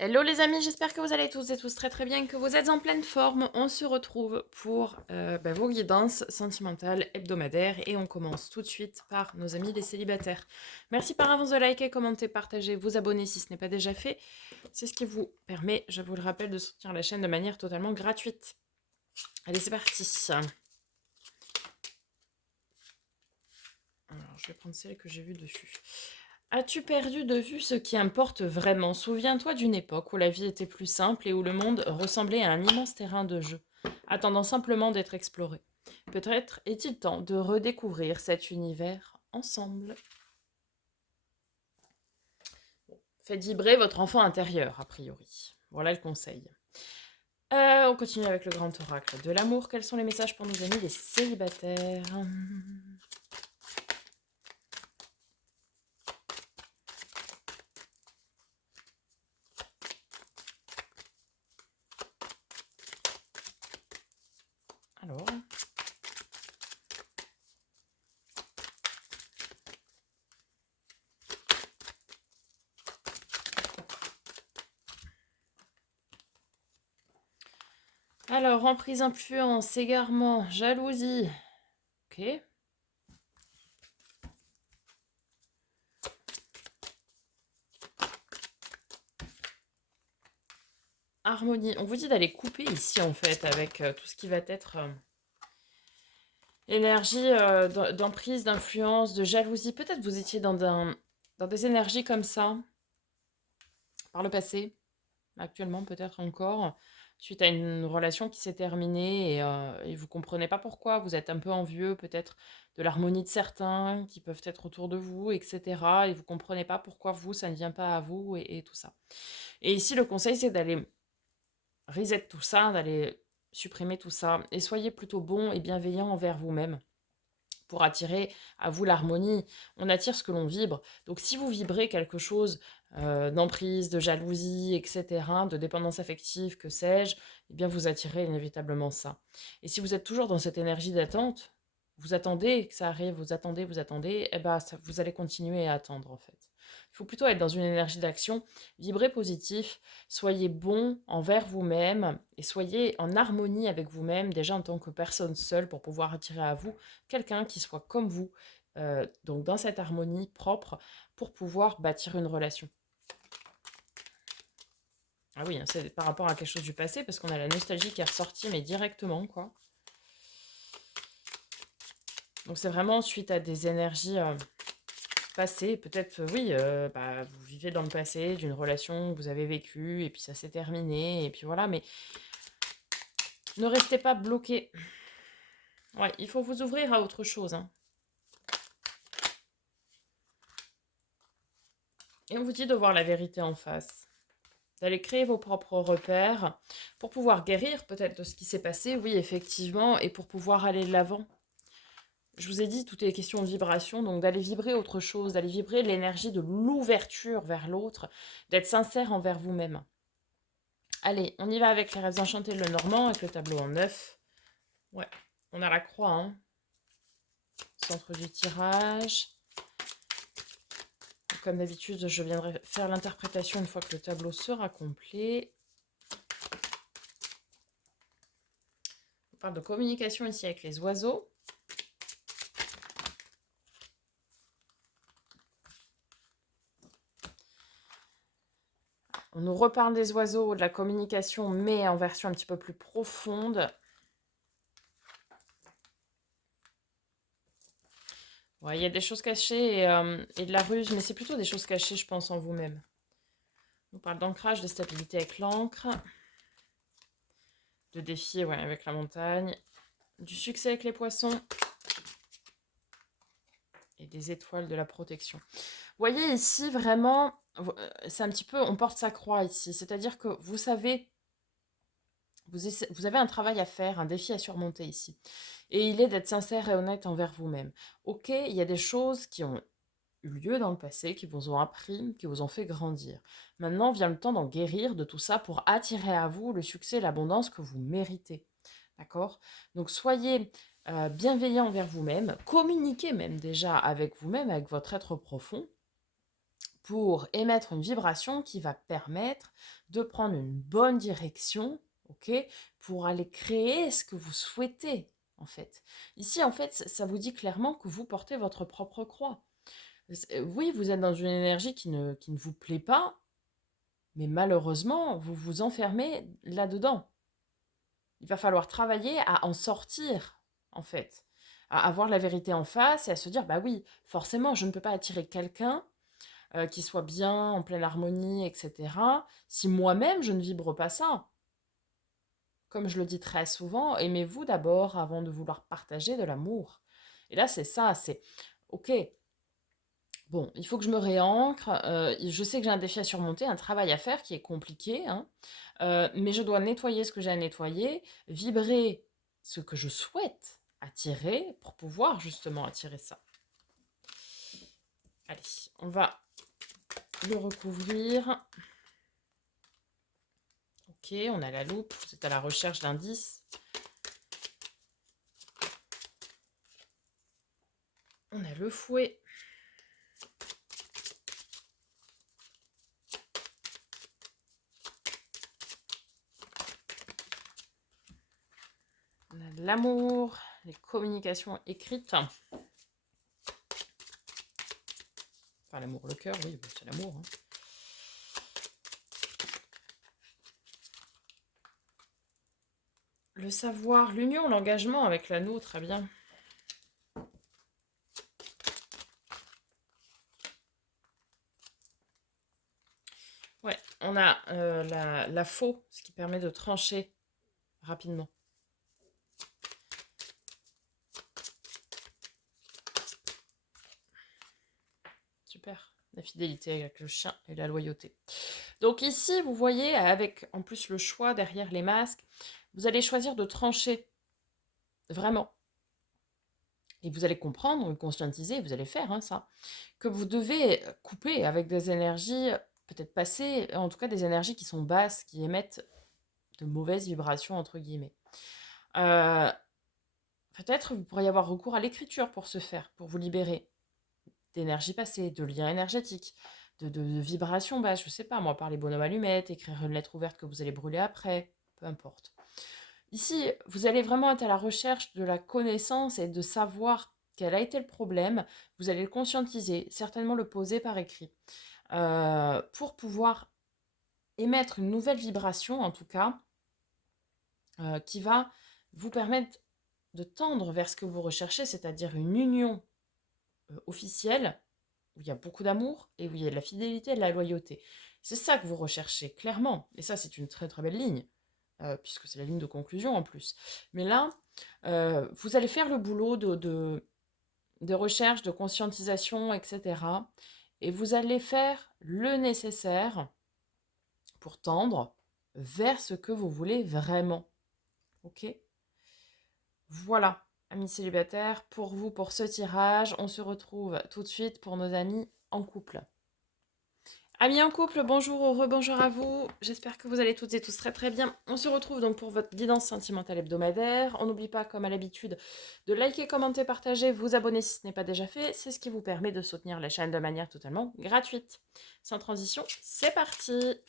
Hello les amis, j'espère que vous allez tous et tous très très bien, que vous êtes en pleine forme. On se retrouve pour vos guidances sentimentales hebdomadaires et on commence tout de suite par nos amis les célibataires. Merci par avance de liker, commenter, partager, vous abonner si ce n'est pas déjà fait. C'est ce qui vous permet, je vous le rappelle, de soutenir la chaîne de manière totalement gratuite. Allez, c'est parti. Alors, je vais prendre celle que j'ai vue dessus. As-tu perdu de vue ce qui importe vraiment? Souviens-toi d'une époque où la vie était plus simple et où le monde ressemblait à un immense terrain de jeu, attendant simplement d'être exploré. Peut-être est-il temps de redécouvrir cet univers ensemble. Faites vibrer votre enfant intérieur, a priori. Voilà le conseil. On continue avec le grand oracle de l'amour. Quels sont les messages pour nos amis les célibataires? Alors, emprise, influence, égarement, jalousie. Ok. Harmonie. On vous dit d'aller couper ici, en fait, avec tout ce qui va être énergie d'emprise, d'influence, de jalousie. Peut-être vous étiez dans des énergies comme ça, par le passé, actuellement peut-être encore, suite à une relation qui s'est terminée et vous comprenez pas pourquoi. Vous êtes un peu envieux, peut-être de l'harmonie de certains qui peuvent être autour de vous, etc. Et vous comprenez pas pourquoi vous, ça ne vient pas à vous et tout ça. Et ici, le conseil, c'est d'aller reset tout ça, d'aller supprimer tout ça. Et soyez plutôt bon et bienveillant envers vous-même pour attirer à vous l'harmonie. On attire ce que l'on vibre. Donc si vous vibrez quelque chose d'emprise, de jalousie, etc., de dépendance affective, que sais-je, eh bien vous attirez inévitablement ça. Et si vous êtes toujours dans cette énergie d'attente, vous attendez que ça arrive, vous attendez, et ben vous allez continuer à attendre en fait. Il faut plutôt être dans une énergie d'action, vibrer positif, soyez bon envers vous-même et soyez en harmonie avec vous-même déjà en tant que personne seule pour pouvoir attirer à vous quelqu'un qui soit comme vous, donc dans cette harmonie propre pour pouvoir bâtir une relation. Ah oui, hein, c'est par rapport à quelque chose du passé parce qu'on a la nostalgie qui est ressortie mais directement quoi. Donc c'est vraiment suite à des énergies passées, peut-être oui, vous vivez dans le passé d'une relation que vous avez vécue et puis ça s'est terminé et puis voilà, mais ne restez pas bloqué. Ouais, il faut vous ouvrir à autre chose, hein. Et on vous dit de voir la vérité en face, d'aller créer vos propres repères pour pouvoir guérir peut-être de ce qui s'est passé, oui, effectivement, et pour pouvoir aller de l'avant. Je vous ai dit, tout est question de vibration, donc d'aller vibrer autre chose, d'aller vibrer l'énergie de l'ouverture vers l'autre, d'être sincère envers vous-même. Allez, on y va avec les rêves enchantés, le normand, avec le tableau en 9. Ouais, on a la croix, hein. Centre du tirage. Comme d'habitude, je viendrai faire l'interprétation une fois que le tableau sera complet. On parle de communication ici avec les oiseaux. On nous reparle des oiseaux, de la communication, mais en version un petit peu plus profonde. Ouais, il y a des choses cachées et de la ruse, mais c'est plutôt des choses cachées, je pense, en vous-même. On parle d'ancrage, de stabilité avec l'encre, de défi ouais, avec la montagne, du succès avec les poissons et des étoiles de la protection. Vous voyez ici, vraiment, c'est un petit peu, on porte sa croix ici, c'est-à-dire que vous savez, vous avez un travail à faire, un défi à surmonter ici. Et il est d'être sincère et honnête envers vous-même. Ok, il y a des choses qui ont eu lieu dans le passé, qui vous ont appris, qui vous ont fait grandir. Maintenant vient le temps d'en guérir de tout ça pour attirer à vous le succès et l'abondance que vous méritez. D'accord? Donc soyez bienveillant envers vous-même, communiquez même déjà avec vous-même, avec votre être profond, pour émettre une vibration qui va permettre de prendre une bonne direction, ok, pour aller créer ce que vous souhaitez, en fait. Ici, en fait, ça vous dit clairement que vous portez votre propre croix. Oui, vous êtes dans une énergie qui ne vous plaît pas, mais malheureusement, vous vous enfermez là-dedans. Il va falloir travailler à en sortir, en fait. À avoir la vérité en face et à se dire, bah oui, forcément, je ne peux pas attirer quelqu'un qui soit bien, en pleine harmonie, etc., si moi-même, je ne vibre pas ça. Comme je le dis très souvent, aimez-vous d'abord avant de vouloir partager de l'amour. Et là, c'est ça, c'est, ok, bon, il faut que je me réancre. Je sais que j'ai un défi à surmonter, un travail à faire qui est compliqué, hein, mais je dois nettoyer ce que j'ai à nettoyer, vibrer ce que je souhaite attirer pour pouvoir justement attirer ça. Allez, on va le recouvrir. Ok, on a la loupe, vous êtes à la recherche d'indices. On a le fouet. On a l'amour, les communications écrites. Enfin, l'amour, le cœur, oui, c'est l'amour. Hein. Le savoir, l'union, l'engagement avec l'anneau, très bien. Ouais, on a la faux, ce qui permet de trancher rapidement. Super. La fidélité avec le chien et la loyauté. Donc ici, vous voyez, avec en plus le choix derrière les masques, vous allez choisir de trancher vraiment. Et vous allez comprendre, conscientiser, vous allez faire hein, ça, que vous devez couper avec des énergies peut-être passées, en tout cas des énergies qui sont basses, qui émettent de mauvaises vibrations, entre guillemets. Peut-être vous pourriez avoir recours à l'écriture pour ce faire, pour vous libérer d'énergie passée, de liens énergétiques, de vibrations basses, je sais pas, moi, par les bonhommes allumettes, écrire une lettre ouverte que vous allez brûler après, peu importe. Ici, vous allez vraiment être à la recherche de la connaissance et de savoir quel a été le problème. Vous allez le conscientiser, certainement le poser par écrit, pour pouvoir émettre une nouvelle vibration, en tout cas, qui va vous permettre de tendre vers ce que vous recherchez, c'est-à-dire une union officielle, où il y a beaucoup d'amour et où il y a de la fidélité et de la loyauté. C'est ça que vous recherchez, clairement. Et ça, c'est une très très belle ligne, puisque c'est la ligne de conclusion en plus. Mais là, vous allez faire le boulot de recherche, de conscientisation, etc. Et vous allez faire le nécessaire pour tendre vers ce que vous voulez vraiment. Ok ? Voilà, amis célibataires, pour vous, pour ce tirage. On se retrouve tout de suite pour nos amis en couple. Amis en couple, bonjour, rebonjour à vous. J'espère que vous allez toutes et tous très très bien. On se retrouve donc pour votre guidance sentimentale hebdomadaire. On n'oublie pas, comme à l'habitude, de liker, commenter, partager, vous abonner si ce n'est pas déjà fait. C'est ce qui vous permet de soutenir la chaîne de manière totalement gratuite. Sans transition, c'est parti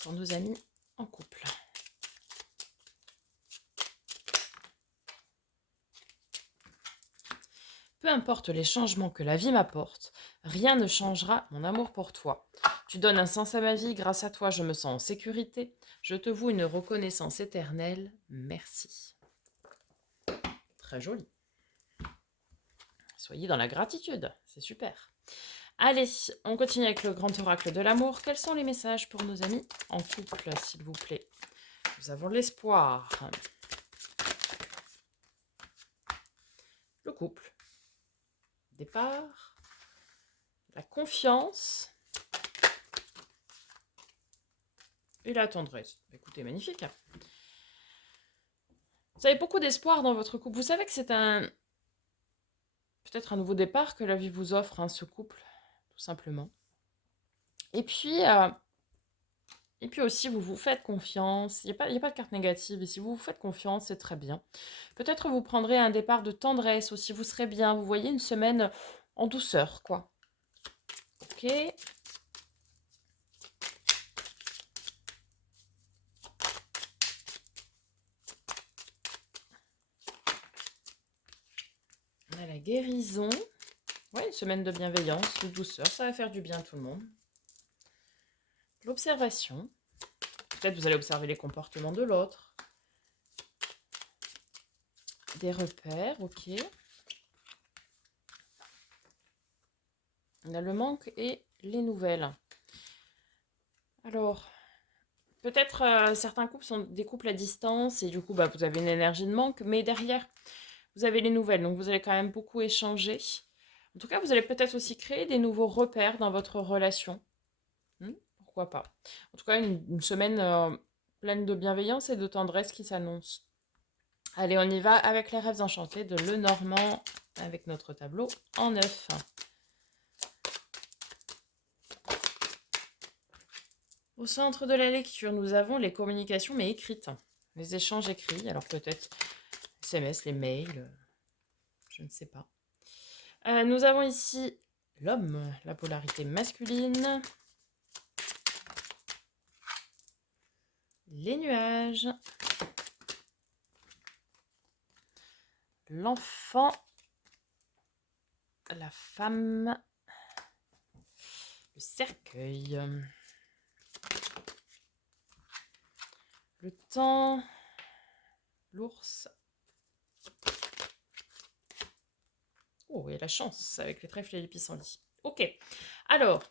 pour nos amis en couple. Peu importe les changements que la vie m'apporte, rien ne changera mon amour pour toi. Tu donnes un sens à ma vie, grâce à toi je me sens en sécurité. Je te voue une reconnaissance éternelle. Merci. Très joli. Soyez dans la gratitude, c'est super. Allez, on continue avec le grand oracle de l'amour. Quels sont les messages pour nos amis en couple, s'il vous plaît? Nous avons l'espoir. Le couple. Départ. La confiance. Et la tendresse. Écoutez, magnifique. Vous avez beaucoup d'espoir dans votre couple. Vous savez que c'est peut-être un nouveau départ que la vie vous offre, hein, ce couple, tout simplement. Et puis aussi, vous vous faites confiance. Il n'y a pas de carte négative ici. Vous vous faites confiance, c'est très bien. Peut-être vous prendrez un départ de tendresse aussi. Vous serez bien. Vous voyez une semaine en douceur, quoi. Ok. On a la guérison. Ouais, une semaine de bienveillance, de douceur. Ça va faire du bien à tout le monde. L'observation. Peut-être vous allez observer les comportements de l'autre. Des repères, ok. On a le manque et les nouvelles. Alors, peut-être certains couples sont des couples à distance et du coup, vous avez une énergie de manque, mais derrière, vous avez les nouvelles. Donc, vous allez quand même beaucoup échanger. En tout cas, vous allez peut-être aussi créer des nouveaux repères dans votre relation. Pourquoi pas. En tout cas, une semaine pleine de bienveillance et de tendresse qui s'annonce. Allez, on y va avec les rêves enchantés de Lenormand avec notre tableau en 9. Au centre de la lecture, nous avons les communications mais écrites. Les échanges écrits, alors peut-être SMS, les mails, je ne sais pas. Nous avons ici l'homme, la polarité masculine. Les nuages. L'enfant. La femme. Le cercueil. Le temps. L'ours. Oh, et la chance avec les trèfles et les pissenlits. Ok. Alors,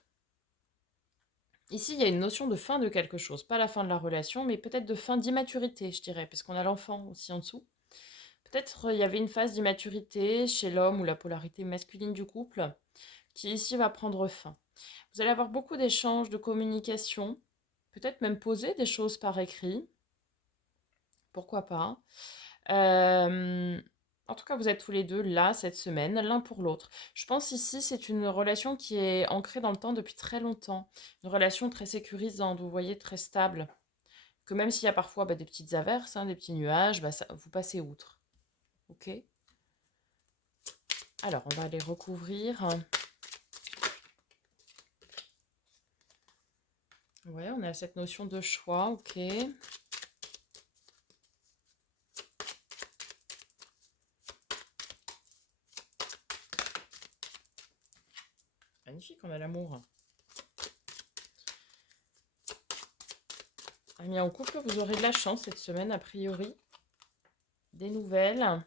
ici, il y a une notion de fin de quelque chose. Pas la fin de la relation, mais peut-être de fin d'immaturité, je dirais, puisqu'on a l'enfant aussi en dessous. Peut-être il y avait une phase d'immaturité chez l'homme ou la polarité masculine du couple qui ici va prendre fin. Vous allez avoir beaucoup d'échanges, de communication, peut-être même poser des choses par écrit. Pourquoi pas. En tout cas, vous êtes tous les deux là cette semaine, l'un pour l'autre. Je pense ici, c'est une relation qui est ancrée dans le temps depuis très longtemps. Une relation très sécurisante, vous voyez, très stable. Que même s'il y a parfois des petites averses, des petits nuages, vous passez outre. Ok. Alors, on va aller recouvrir. Ouais, on a cette notion de choix, ok. Magnifique, on a l'amour. Amis en couple, vous aurez de la chance cette semaine, a priori. Des nouvelles.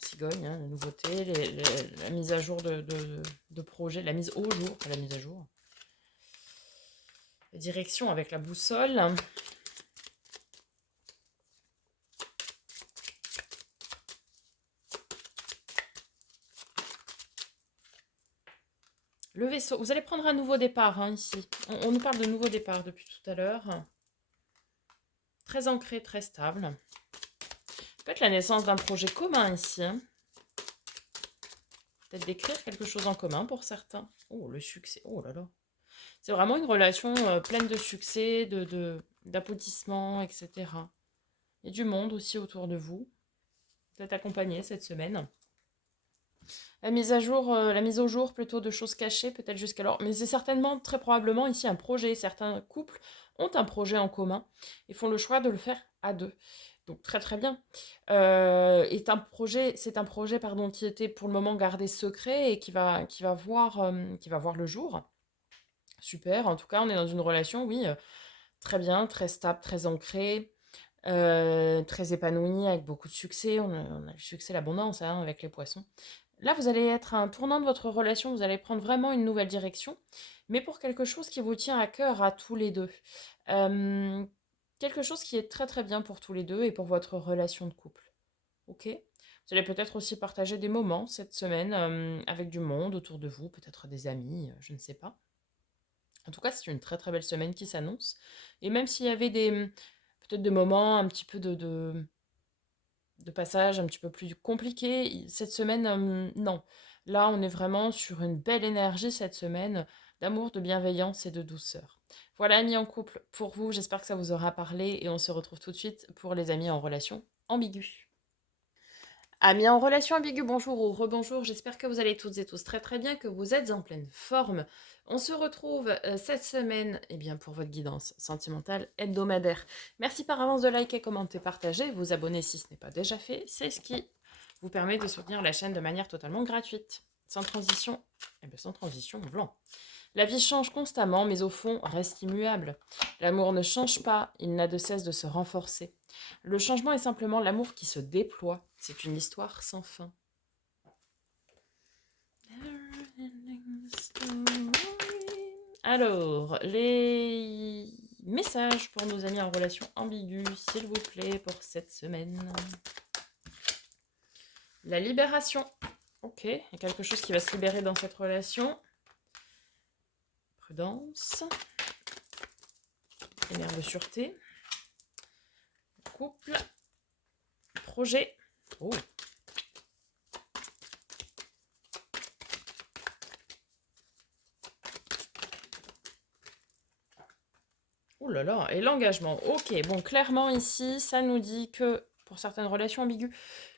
La cigogne, la nouveauté, la mise à jour de projet, la mise au jour, pas la mise à jour. La direction avec la boussole. Le vaisseau. Vous allez prendre un nouveau départ ici. On nous parle de nouveau départ depuis tout à l'heure. Très ancré, très stable. Peut-être la naissance d'un projet commun ici. Peut-être d'écrire quelque chose en commun pour certains. Oh, le succès. Oh là là. C'est vraiment une relation pleine de succès, d'aboutissement, etc. Il y a du monde aussi autour de vous. Vous êtes accompagné cette semaine. La mise au jour plutôt de choses cachées, peut-être jusqu'alors. Mais c'est certainement, très probablement ici un projet. Certains couples ont un projet en commun et font le choix de le faire à deux. Donc très très bien. C'est un projet qui était pour le moment gardé secret et qui va voir le jour. Super. En tout cas, on est dans une relation, oui, très bien, très stable, très ancrée, très épanouie, avec beaucoup de succès. On a le succès, l'abondance avec les poissons. Là, vous allez être à un tournant de votre relation, vous allez prendre vraiment une nouvelle direction, mais pour quelque chose qui vous tient à cœur à tous les deux. Euh, Quelque chose qui est très très bien pour tous les deux et pour votre relation de couple. Ok? Vous allez peut-être aussi partager des moments cette semaine avec du monde autour de vous, peut-être des amis, je ne sais pas. En tout cas, c'est une très très belle semaine qui s'annonce. Et même s'il y avait peut-être des moments un petit peu de passage un petit peu plus compliqués, cette semaine, non. Là, on est vraiment sur une belle énergie cette semaine d'amour, de bienveillance et de douceur. Voilà, amis en couple, pour vous, j'espère que ça vous aura parlé et on se retrouve tout de suite pour les amis en relation ambiguë. Amis en relation ambiguë, bonjour ou rebonjour, j'espère que vous allez toutes et tous très très bien, que vous êtes en pleine forme. On se retrouve cette semaine pour votre guidance sentimentale hebdomadaire. Merci par avance de liker, commenter, partager, vous abonner si ce n'est pas déjà fait. C'est ce qui vous permet de soutenir la chaîne de manière totalement gratuite. Sans transition, sans transition, blanc. La vie change constamment, mais au fond reste immuable. L'amour ne change pas, il n'a de cesse de se renforcer. Le changement est simplement l'amour qui se déploie. C'est une histoire sans fin. Alors, les messages pour nos amis en relation ambiguë, s'il vous plaît, pour cette semaine. La libération. Ok, il y a quelque chose qui va se libérer dans cette relation. Prudence. Et nerfs de sûreté. Couple. Projet. Oh. Ouh là là, et l'engagement. Ok, bon, clairement ici, ça nous dit que pour certaines relations ambiguës,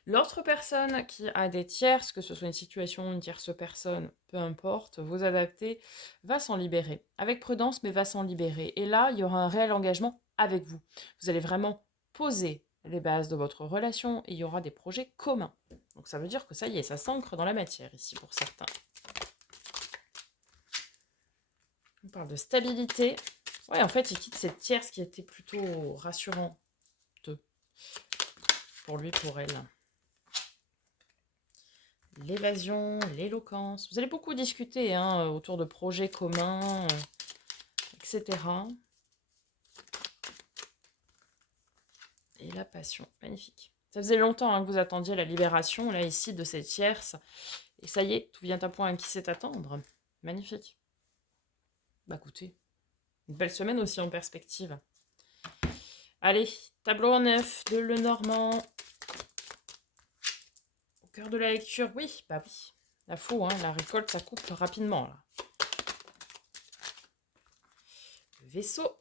l'autre personne qui a des tierces, que ce soit une situation, une tierce personne, peu importe, vous adaptez, va s'en libérer. Avec prudence, mais va s'en libérer. Et là, il y aura un réel engagement avec vous. Vous allez vraiment poser les bases de votre relation et il y aura des projets communs. Donc ça veut dire que ça y est, ça s'ancre dans la matière ici pour certains. On parle de stabilité. Ouais, en fait, il quitte cette tierce qui était plutôt rassurante pour lui, pour elle. L'évasion, l'éloquence. Vous allez beaucoup discuter autour de projets communs, etc. Et la passion, magnifique. Ça faisait longtemps que vous attendiez la libération, là, ici, de cette tierce. Et ça y est, tout vient à point à qui sait attendre. Magnifique. Bah écoutez, une belle semaine aussi en perspective. Allez, tableau en neuf de Lenormand. Au cœur de la lecture, oui, bah oui. La faux, la récolte, ça coupe rapidement, là. Le vaisseau,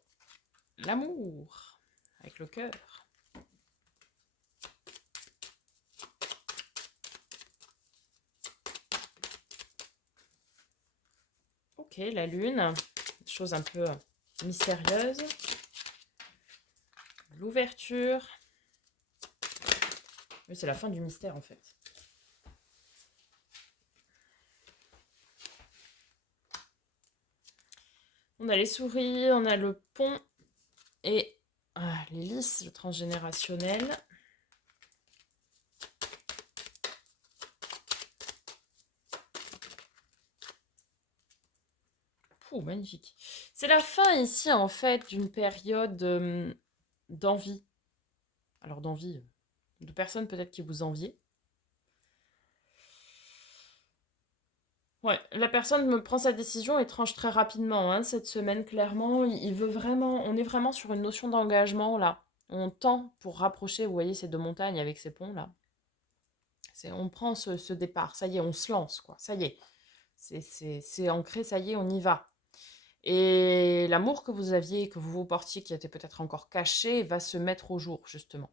l'amour, avec le cœur. Ok, la lune, chose un peu mystérieuse. L'ouverture. Oui, c'est la fin du mystère en fait. On a les souris, on a le pont et l'hélice, le transgénérationnel. Pouh, magnifique. C'est la fin ici en fait d'une période d'envie. Alors d'envie, de personnes peut-être qui vous enviaient. Ouais, la personne me prend sa décision et tranche très rapidement cette semaine, clairement. Il veut vraiment, on est vraiment sur une notion d'engagement là. On tend pour rapprocher, vous voyez, ces deux montagnes avec ces ponts là. On prend ce départ, ça y est, on se lance, quoi. Ça y est, c'est ancré, ça y est, on y va. Et l'amour que vous aviez, que vous vous portiez, qui était peut-être encore caché, va se mettre au jour, justement.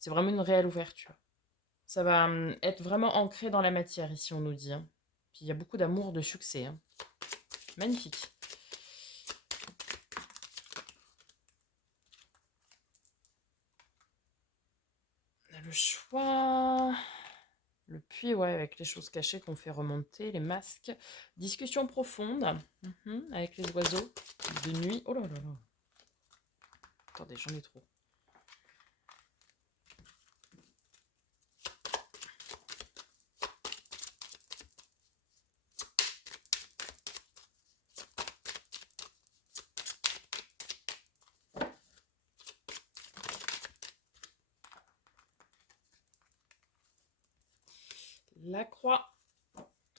C'est vraiment une réelle ouverture. Ça va être vraiment ancré dans la matière, ici, on nous dit. Puis il y a beaucoup d'amour, de succès. Magnifique. On a le choix. Le puits, ouais, avec les choses cachées qu'on fait remonter, les masques. Discussion profonde avec les oiseaux de nuit. Oh là là là. Attendez, j'en ai trop. La croix,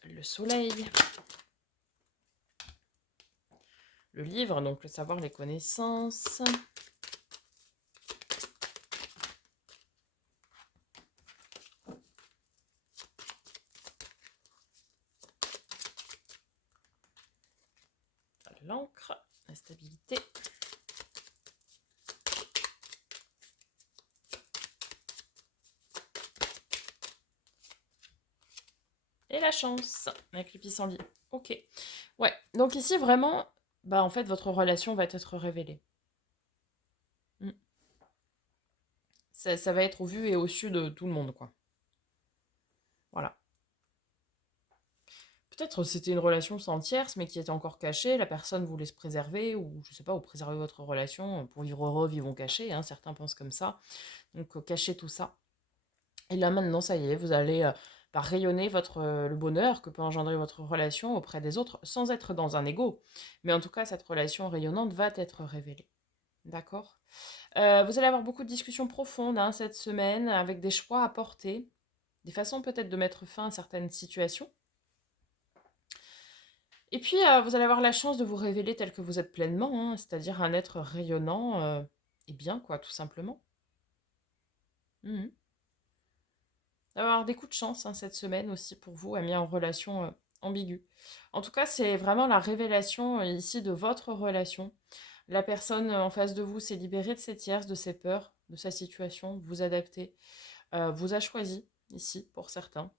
le soleil, le livre, donc le savoir, les connaissances, l'encre, la stabilité, Et la chance, avec les pissenlits. Ok. Ouais, donc ici, vraiment, bah en fait, votre relation va être révélée. Mm. Ça va être au vu et au su de tout le monde, quoi. Voilà. Peut-être c'était une relation sans tierce, mais qui était encore cachée, la personne voulait se préserver, ou je sais pas, ou préserver votre relation, pour vivre heureux, vivons cachés, hein, certains pensent comme ça. Donc cachez tout ça. Et là maintenant, ça y est, vous allez bah, rayonner le bonheur que peut engendrer votre relation auprès des autres, sans être dans un ego. Mais en tout cas, cette relation rayonnante va être révélée. D'accord. Vous allez avoir beaucoup de discussions profondes hein, cette semaine, avec des choix à porter, des façons peut-être de mettre fin à certaines situations. Et puis, vous allez avoir la chance de vous révéler tel que vous êtes pleinement, hein, c'est-à-dire un être rayonnant et bien, quoi, tout simplement. Mhm. Il va y avoir des coups de chance hein, cette semaine aussi pour vous, amis en relation ambiguë. En tout cas, c'est vraiment la révélation ici de votre relation. La personne en face de vous s'est libérée de ses tierces, de ses peurs, de sa situation, vous adaptez, vous a choisi ici pour certains.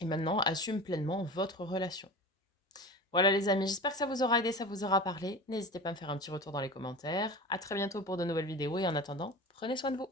Et maintenant, assume pleinement votre relation. Voilà les amis, j'espère que ça vous aura aidé, ça vous aura parlé. N'hésitez pas à me faire un petit retour dans les commentaires. À très bientôt pour de nouvelles vidéos et en attendant, prenez soin de vous.